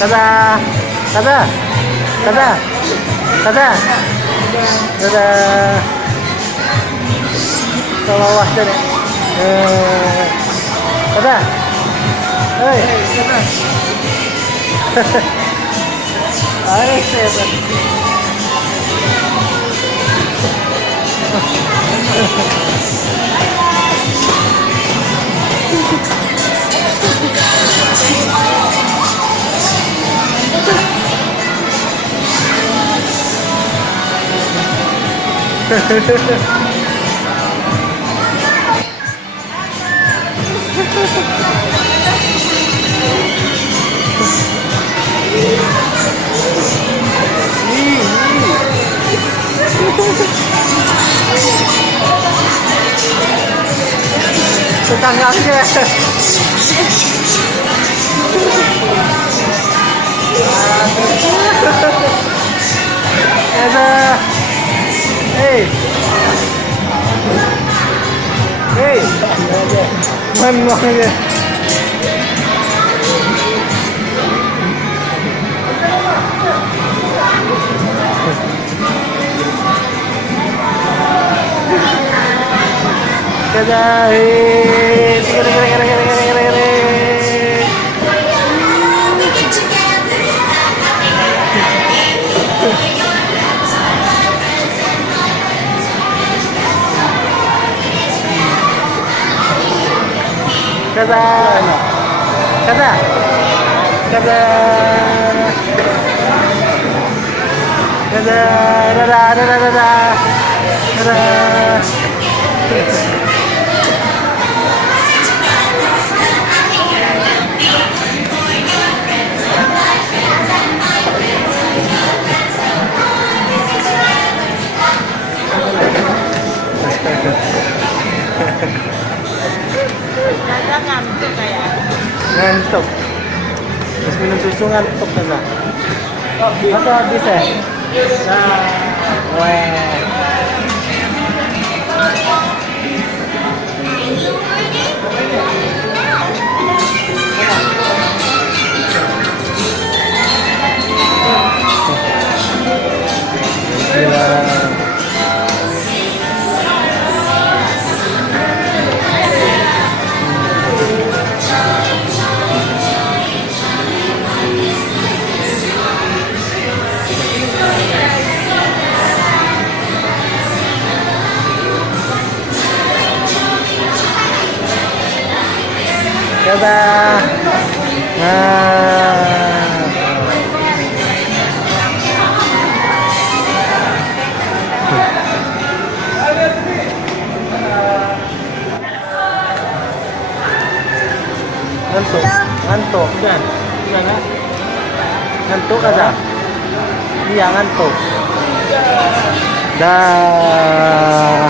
Kada. Kada. Kada. Kada. Kada. Kada. Kawawa siya na. Kada. Hey, kada. Ay, seven. Tetangga siya. Ada. Hey. Hey. Mana dia? Kada. Kada. Kada. Kada. Kada. Kada. Kada. Kada. Ngantuk kaya. Ngantuk. Terus minum susu ngantuk kan? Apa bisa? Nah, weh. Kada. Ngantuk, ngantuk, kan? Ngantuk kada? Iya ngantuk. Dah.